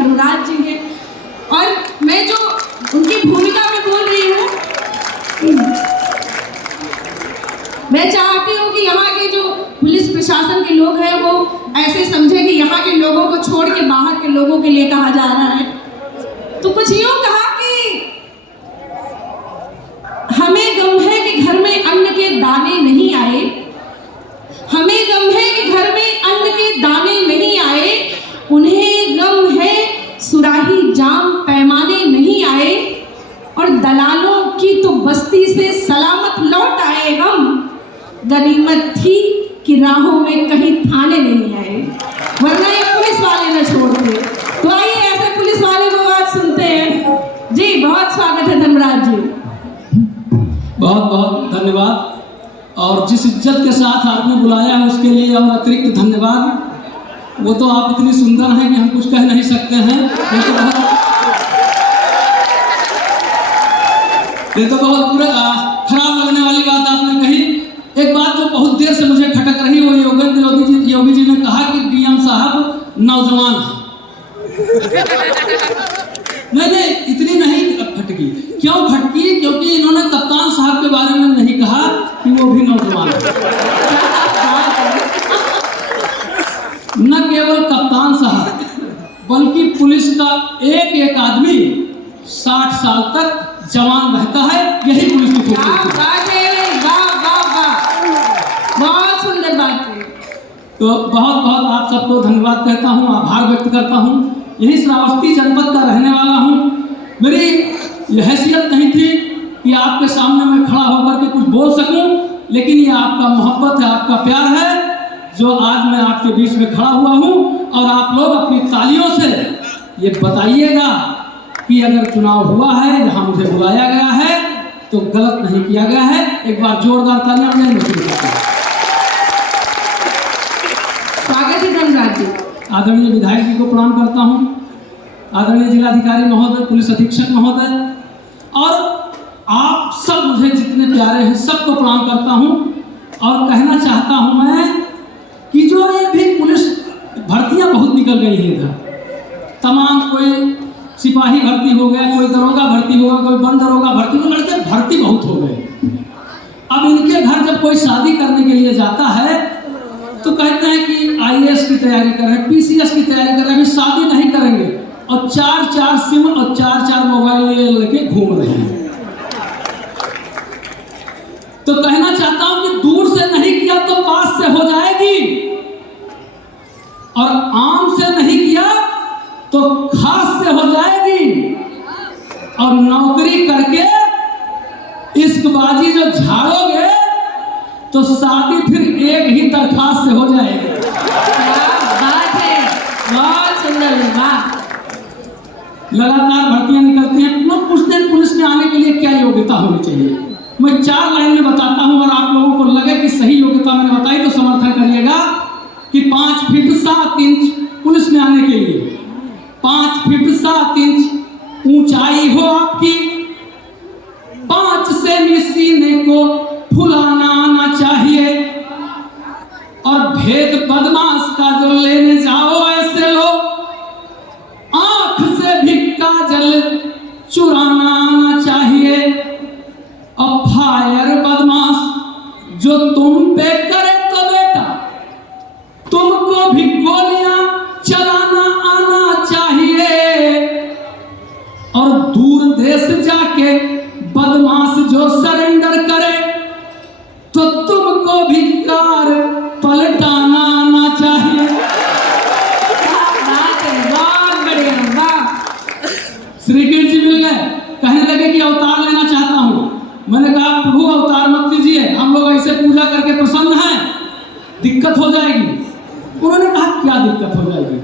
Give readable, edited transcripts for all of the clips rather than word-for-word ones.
धर्मराज जी हैं। और मैं जो उनकी भूमिका में बोल रही हूँ, मैं चाहती हूँ कि यहाँ के जो पुलिस प्रशासन के लोग हैं वो ऐसे समझे कि यहाँ के लोगों को छोड़ के बाहर के लोगों के लिए कहा जा रहा है। तो कुछ यूँ कहा कि हमें गम है कि घर में अन्न के दाने नहीं आए, हमें गम है कि घर में अन्न के दाने नहीं आए, उन्हें गम है सुराही जाम पैमाने नहीं आए, और दलालों की तो बस्ती से सलामत लौट आए हम, गनीमत थी कि राहों में कहीं थाने नहीं आए, वरना ये पुलिस वाले न छोड़ते। तो आइए ऐसे पुलिस वाले को आज सुनते हैं जी। बहुत स्वागत है धर्मराज जी। बहुत बहुत धन्यवाद, और जिस इज्जत के साथ आपने बुलाया है उसके लिए और अतिरिक्त धन्यवाद। वो तो आप इतनी सुंदर हैं कि हम कुछ कह नहीं सकते हैं। ये तो बहुत खराब लगने वाली बात आपने कही। एक बात जो बहुत देर से मुझे खटक रही, वो योगी जी ने कहा कि डीएम साहब नौजवान हैं। नहीं, इतनी नहीं खटकी। क्यों खटकी? क्योंकि इन्होंने कप्तान साहब के बारे में नहीं कहा कि वो भी नौजवान है। न केवल कप्तान साहब बल्कि पुलिस का एक एक आदमी 60 साल तक जवान रहता है। यही पुलिस की खूबसूरती है। बहुत सुंदर बात है। तो बहुत बहुत आप सबको धन्यवाद कहता हूँ, आभार व्यक्त करता हूँ। यही श्रावस्ती जनपद का रहने वाला हूँ। मेरी यह हैसियत नहीं थी कि आपके सामने मैं खड़ा होकर के कुछ बोल सकूं, लेकिन ये आपका मोहब्बत है, आपका प्यार है जो आज मैं आपके बीच में खड़ा हुआ हूं। और आप लोग अपनी तालियों से ये बताइएगा कि अगर चुनाव हुआ है, जहां मुझे बुलाया गया है, तो गलत नहीं किया गया है। एक बार जोरदार तालियां नहीं मिल सकती। स्वागत है धर्मराज जी। आदरणीय विधायक जी को प्रणाम करता हूं, आदरणीय जिलाधिकारी महोदय, पुलिस अधीक्षक महोदय, और आप सब मुझे जितने प्यारे हैं सबको प्रणाम करता हूं। और कहना चाहता हूं मैं कि जो ये भी पुलिस भर्तियां बहुत निकल गई हैं इधर, तमाम कोई सिपाही भर्ती हो गया, कोई दरोगा भर्ती होगा, कोई बन दरोगा भर्ती हो, लड़के भर्ती बहुत हो गए। अब इनके घर जब कोई शादी करने के लिए जाता है तो कहते हैं कि IAS की तैयारी कर रहे हैं, PCS की तैयारी कर रहे हैं, अभी शादी नहीं करेंगे, और 4-4 सिम और 4-4 मोबाइल लेके घूम रहे हैं। तो कहना चाहता हूं कि दूर से नहीं किया तो पास से हो जाएगी, और आम से नहीं किया तो खास से हो जाएगी। और नौकरी करके इश्कबाजी जो झाड़ोगे तो शादी फिर एक ही दरखास्त से हो जाएगी। बात है, बहुत सुंदर बात। लगातार भर्तियां निकलती हैं। लोग पूछते हैं पुलिस में आने के लिए क्या योग्यता होनी चाहिए। मैं 4 लाइन में बताता हूं, और आप लोगों को लगे कि सही योग्यता मैंने बताई तो समर्थन करिएगा कि 5 फीट 7 इंच पुलिस में आने के लिए 5 फीट 7 इंच ऊंचाई हो आपकी, 5 सेमी सीने को फुलाना आना चाहिए, और भेद बदमाश का जो लेने जाओ ऐसे लो, आंख से भी काजल चुराना आना चाहिए, और फायर बदमाश जो तुम पे करे तो बेटा तुमको भी गोलियां चलाना आना चाहिए, और दूर देश जाके बदमाश जो सरेंडर करे तो तुमको भी कार पलटाना आना चाहिए। बहुत बढ़िया, वाह। श्री कृष्ण जी मिल गए, कहने लगे कि अवतार लेना चाहता हूं। मैंने कहा प्रभु अवतार मत लीजिए, हम लोग ऐसे पूजा करके प्रसन्न हैं, दिक्कत हो जाएगी। उन्होंने कहा क्या दिक्कत हो जाएगी,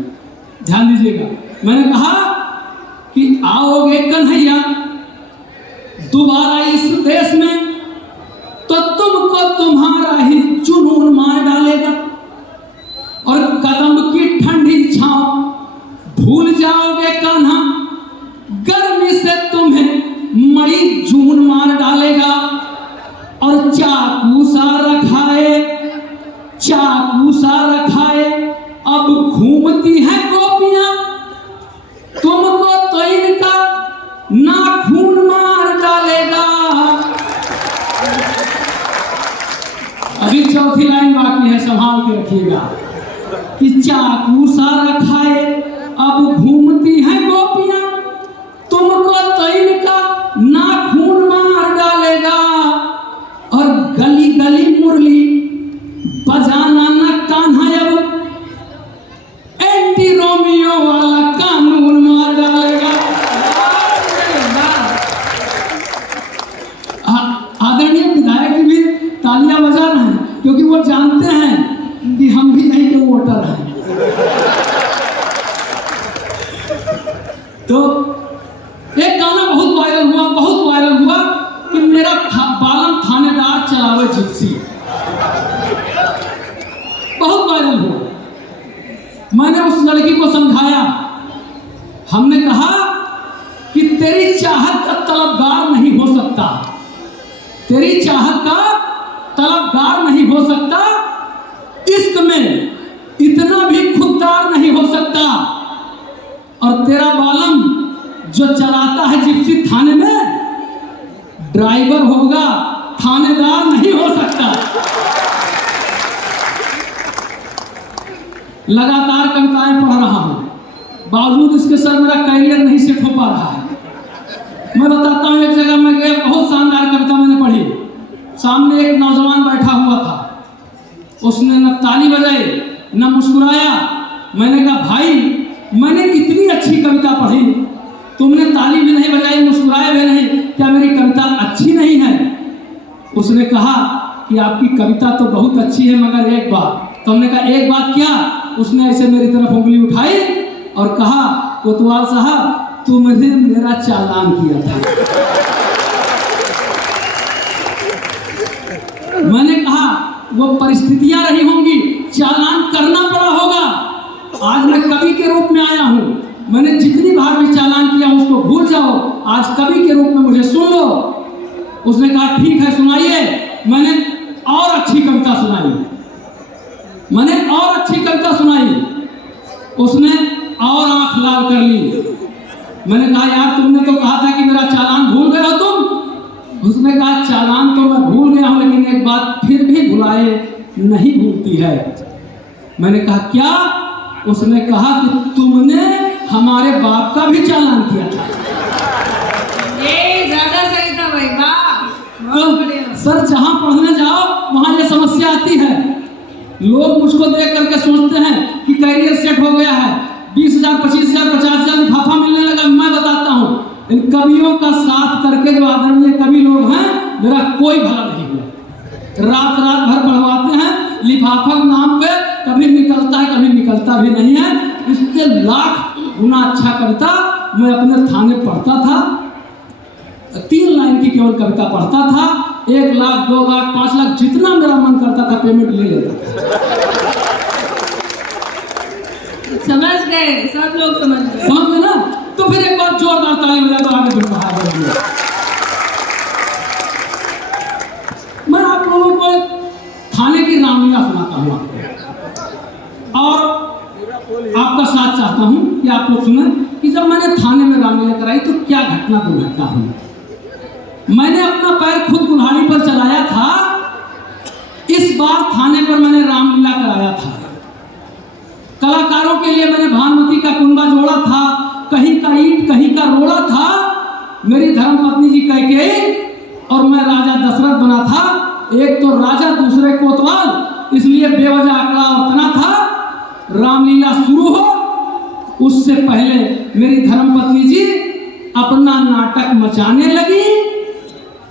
ध्यान दीजिएगा। मैंने कहा कि आओगे कन्हैया दोबारा इस देश में तो तुमको तुम्हारा ही जुनून मार डालेगा, और कदम की ठंडी छांव भूल जाओगे कान्हा, गर्मी से तुम्हें मई जून मार डालेगा, और चाकू सा रखाए अब घूमती हैं गोपियां, के रखिएगा कि चाकू सारा खाए अब घूमती हैं गोपियां, तुमको तो इनका नाखून मार डालेगा, और गली गली मुरली बजाना न कान्हा अब एंटी रोमियो वाला कानून मार डालेगा। आदरणीय विधायक भी तालियां बजा रहे हैं क्योंकि वो जानते हैं कि हम भी नहीं के वोटर हैं। तो एक गाना बहुत वायरल हुआ कि मेरा बालम थानेदार चलावे जिप्सी, बहुत वायरल हुआ। मैंने उस लड़की को समझाया, हमने कहा कि तेरी चाहत का तलबगार नहीं हो सकता, तेरी चाहत का तलबगार नहीं हो सकता, इश्क में इतना भी खुददार नहीं हो सकता, और तेरा बालम जो चलाता है जिप्सी थाने में ड्राइवर होगा, थानेदार नहीं हो सकता। लगातार कविताएं पढ़ रहा हूं, बावजूद इसके सर मेरा कैरियर नहीं सेट हो पा रहा है। मैं बताता हूं, एक जगह मैं गया, बहुत शानदार कविता मैंने पढ़ी। सामने एक नौजवान बैठा हुआ था, उसने न ताली बजाई न मुस्कुराया। मैंने कहा भाई, मैंने इतनी अच्छी कविता पढ़ी, तुमने ताली भी नहीं बजाई, मुस्कुराए भी नहीं, क्या मेरी कविता अच्छी नहीं है? उसने कहा कि आपकी कविता तो बहुत अच्छी है मगर एक बात। तो हमने कहा एक बात क्या? उसने ऐसे मेरी तरफ उंगली उठाई और कहा कोतवाल साहब तुमने मेरा चालान किया था। मैंने कहा वो परिस्थितियां रही होंगी, चालान करना पड़ा होगा। आज मैं कवि के रूप में आया हूं, मैंने जितनी बार भी चालान किया उसको भूल जाओ, आज कवि के रूप में मुझे सुन लो। उसने कहा ठीक है सुनाइए। मैंने और अच्छी कविता सुनाई, मैंने और अच्छी कविता सुनाई। उसने और आंख लाल कर ली। मैंने कहा यार तुमने तो कहा था कि मेरा चालान भूल गए हो तुम। उसने कहा चालान तो मैं भूल गया हूं, लेकिन एक बात फिर भी भुलाए नहीं भूलती है। मैंने कहा क्या? उसने कहा कि तुमने हमारे बाप का भी चालान किया था। ये ज्यादा सही था भाई, वाह, बहुत बढ़िया। सर जहां पढ़ने जाओ वहां ये समस्या आती है। लोग मुझको देख करके सोचते हैं कि कैरियर सेट हो गया है, 20,000, 25,000, 50,000 लिफाफा मिलने लगा। मैं बताता हूँ इन कवियों का साथ करके जो आदरणीय कवि लोग हैं, मेरा कोई भला नहीं हुआ। रात रात भर पढ़वाते हैं, लिफाफा के नाम पे कभी निकलता है कभी निकलता भी नहीं है। इससे लाख गुना अच्छा कविता मैं अपने थाने पढ़ता था, 3 लाइन की केवल कविता पढ़ता था, 1 लाख 2 लाख 5 लाख जितना मेरा मन करता था पेमेंट ले लेता। समझ गए, सब लोग समझ गए, समझ गए ना? तो फिर एक बार जोरदार ताली बजा दो, आगे बढ़ रहा है। मैं आप लोगों को थाने की रामलीला सुनाता हूँ आपको, और आपका साथ चाहता हूँ कि आप लोग सुने कि जब मैंने थाने में रामलीला कराई तो क्या घटना दुर्घटना हुई। मैंने अपना पैर खुद कुल्हाड़ी पर चलाया था। इस बार थाने पर मैंने रामलीला कराया था। कलाकारों के लिए मैंने भानुमति का कुंबा जोड़ा था, कहीं का ईंट कहीं का रोड़ा था। मेरी धर्मपत्नी जी कैकेयी और मैं राजा दशरथ बना था। एक तो राजा दूसरे कोतवाल, इसलिए बेवजह अकड़ा और तना था। रामलीला शुरू हो उससे पहले मेरी धर्मपत्नी जी अपना नाटक मचाने लगी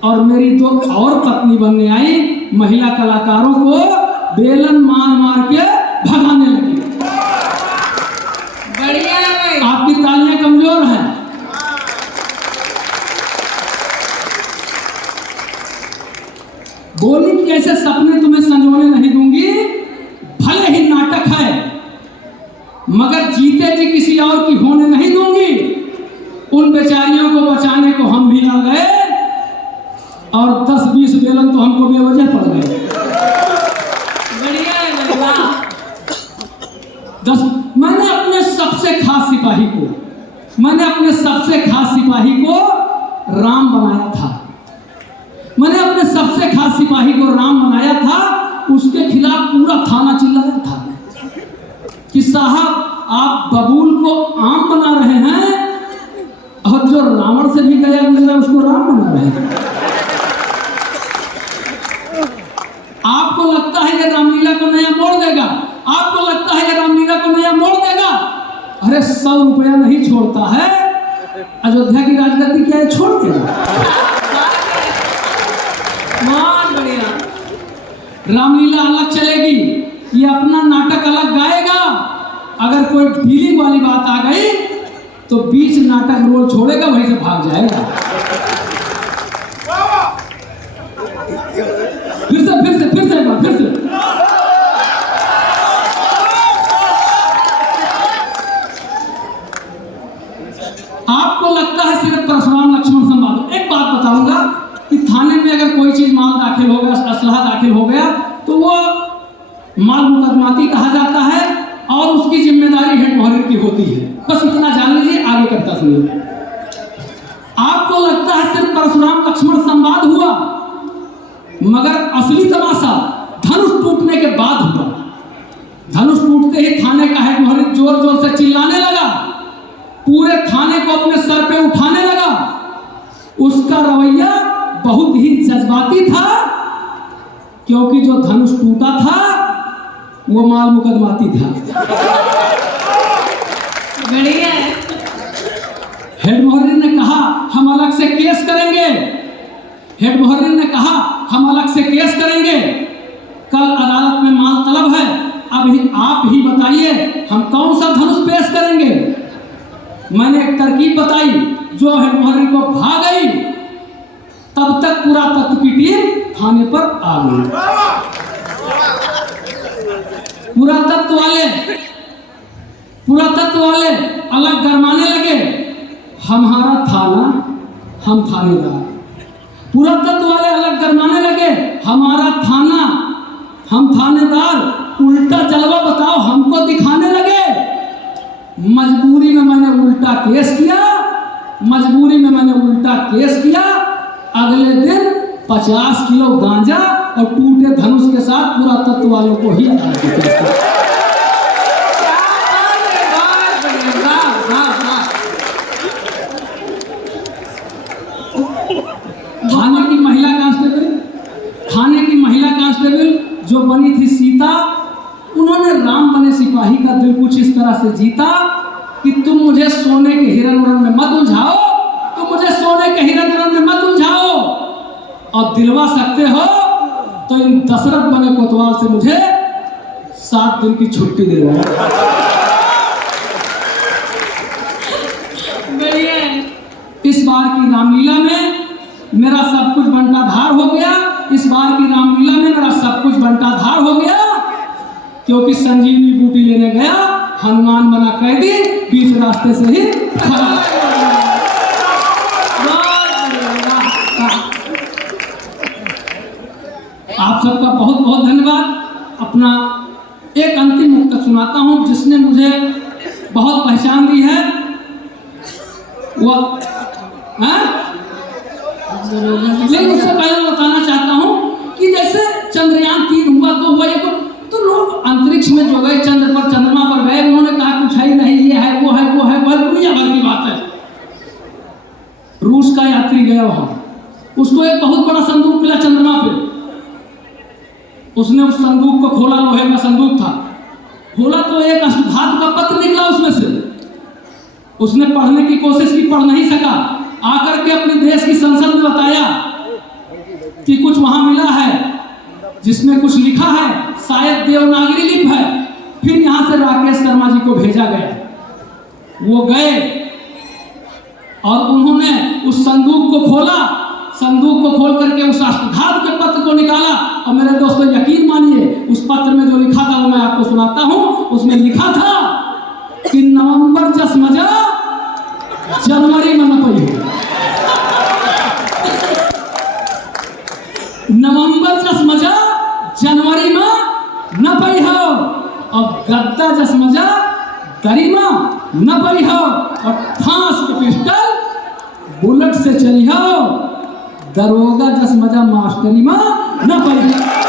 और मेरी 2 और पत्नी बनने आई। महिला कलाकारों को बेलन मार मार के भगाने लगी। बढ़िया है भाई, आपकी तालियां कमजोर हैं। बोली कि ऐसे सपने तुम्हें संजोने नहीं दूंगी, भले ही नाटक है मगर जीते जी किसी और की होने नहीं दूंगी। उन बेचारियों को बचाने को हम भी आ गए और 10-20 बेलन तो हमको बेवजह पड़ गए। बढ़िया है भाई, 10 मैंने अपने सबसे खास सिपाही को राम बनाया था। मैंने अपने सबसे खास सिपाही को राम बनाया था उसके खिलाफ पूरा थाना चिल्लाया था कि साहब आप बबूल को आम बना रहे हैं और जो रावण से भी गया गुजरा उसको राम बना रहे हैं। आपको लगता है ये रामलीला को नया मोड़ देगा, आपको लगता है ये रामलीला को नया मोड़ देगा। अरे 100 रुपया नहीं छोड़ता है, अयोध्या की राजगद्दी क्या है छोड़ देगा। रामलीला अलग चलेगी, ये अपना नाटक अलग गाएगा। अगर कोई डीलिंग वाली बात आ गई तो बीच नाटक रोल छोड़ेगा, वहीं से भाग जाएगा। फिर से एक बार फिर से आपको लगता है सिर्फ परशुराम लक्ष्मण संवाद। एक बात बताऊंगा कि थाने में अगर कोई चीज माल दाखिल हो गया, असलहा दाखिल हो गया, तो वो माल मुकदमाती कहा जाता है और उसकी जिम्मेदारी हेड मुहर्रिर की होती है। बस इतना जान लीजिए, आगे करता सुनिए। आपको लगता है सिर्फ परशुराम लक्ष्मण संवाद हुआ, मगर असली तमाशा धनुष टूटने के बाद हुआ। धनुष टूटते ही थाने का हेड मुहर्रिर जोर जोर से चिल्लाने लगा, पूरे थाने को अपने सर पे उठाने लगा। उसका रवैया बहुत ही जज्बाती था, क्योंकि जो धनुष टूटा था वो माल मुकदमाती था। बढ़िया। हेड मुहर्रिर ने कहा हम अलग से केस करेंगे, हेड मुहर्रिर ने कहा हम अलग से केस करेंगे। कल अदालत में माल तलब है, अब आप ही बताइए हम कौन सा धनुष पेश करेंगे। मैंने एक तरकीब बताई, जो हेड मुहर्रिर को भाग गई, तब तक पुरातत्व की टीम थाने पर आ गई। पुरातत्व वाले अलग गरमाने लगे, हमारा थाना हम थानेदार। पुरातत्व वाले अलग गरमाने लगे, हमारा थाना हम थानेदार। उल्टा जलवा बताओ हमको दिखाने लगे। मजबूरी में मैंने उल्टा केस किया। अगले दिन 50 किलो गांजा और टूटे धनुष के साथ पुरातत्व वालों को ही अदालत में पेश किया। थाने की महिला कांस्टेबल जो बनी थी सीता, उन्होंने राम बने सिपाही का दिल कुछ इस तरह से जीता कि तुम मुझे सोने के हिरन में मत उलझाओ, और दिलवा सकते हो तो इन दशरथ बने कोतवाल से मुझे 7 दिन की छुट्टी दिलवाओ। इस बार की रामलीला में मेरा सब कुछ बंटाधार हो गया, क्योंकि संजीवनी बूटी लेने गया, हनुमान बना कैदी, बीच रास्ते से ही खड़ा। आप सबका बहुत बहुत धन्यवाद। अपना एक अंतिम मुक्तक सुनाता हूं जिसने मुझे बहुत पहचान दी है। लेकिन उससे पहले बताना चाहता हूं कि जैसे चंद्रयान 3 हुआ तो लोग अंतरिक्ष में जो गए, चंद्रमा पर गए, उन्होंने कहा कुछ है नहीं, ये है वो है दुनिया भर की बात है। रूस का यात्री गया वहां, उसको एक बहुत बड़ा संदूक मिला चंद्रमा पे। उसने उस संदूक को खोला, लोहे का संदूक था, खोला तो एक अष्टधातु का पत्र निकला उसमें से। उसने पढ़ने की कोशिश की, पढ़ नहीं सका। आकर के अपने देश की संसद में बताया कि कुछ वहां मिला है जिसमें कुछ लिखा है, शायद देवनागरी लिपि है। फिर यहां से राकेश शर्मा जी को भेजा गया। वो गए और उन्होंने उस संदूक को खोला, संदूक को खोल करके उस अष्टधातु के पत्र को निकाला। और मेरे दोस्तों यकीन मानिए, उस पत्र में जो लिखा था वो मैं आपको सुनाता हूं। उसमें लिखा था कि नवंबर जस मजा जनवरी में न पई हो, नवंबर जस मजा जनवरी में न पई हो, और गद्दा जस मजा गरिमा न पई हो, और फांस के पिस्टल बुलेट से चली हो, दरोगा जस मजा मास्टरी में न पई।